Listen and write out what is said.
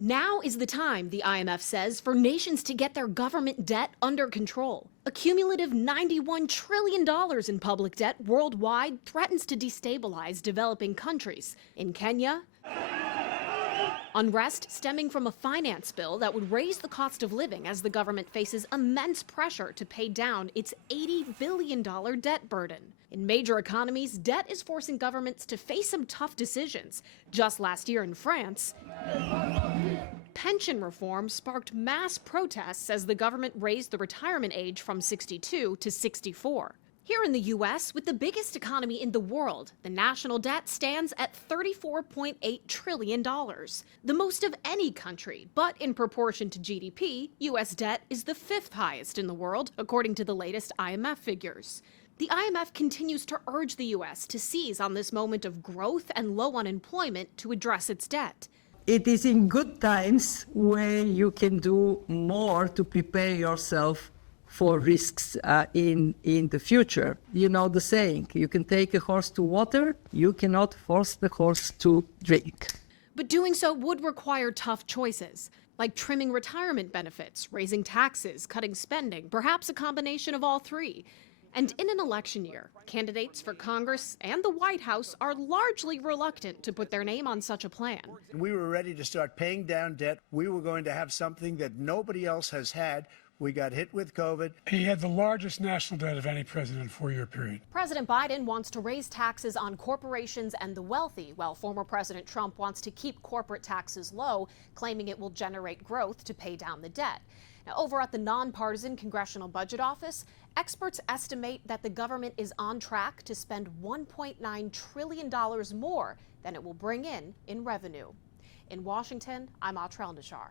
Now is the time, the IMF says, for nations to get their government debt under control. A cumulative $91 trillion in public debt worldwide threatens to destabilize developing countries. In Kenya, unrest stemming from a finance bill that would raise the cost of living as the government faces immense pressure to pay down its $80 billion debt burden. In major economies, debt is forcing governments to face some tough decisions. Just last year in France, pension reform sparked mass protests as the government raised the retirement age from 62 to 64. Here in the U.S., with the biggest economy in the world, the national debt stands at $34.8 trillion, the most of any country. But in proportion to GDP, U.S. debt is the fifth highest in the world, according to the latest IMF figures. The IMF continues to urge the U.S. to seize on this moment of growth and low unemployment to address its debt. It is in good times where you can do more to prepare yourself for risks in the future. You know the saying, you can take a horse to water, you cannot force the horse to drink. But doing so would require tough choices, like trimming retirement benefits, raising taxes, cutting spending, perhaps a combination of all three. And in an election year, candidates for Congress and the White House are largely reluctant to put their name on such a plan. We were ready to start paying down debt. We were going to have something that nobody else has had. We got hit with COVID. He had the largest national debt of any president in a 4-year period. President Biden wants to raise taxes on corporations and the wealthy, while former President Trump wants to keep corporate taxes low, claiming it will generate growth to pay down the debt. Now, over at the nonpartisan Congressional Budget Office, experts estimate that the government is on track to spend $1.9 trillion more than it will bring in revenue. In Washington, I'm Atrel Nashar.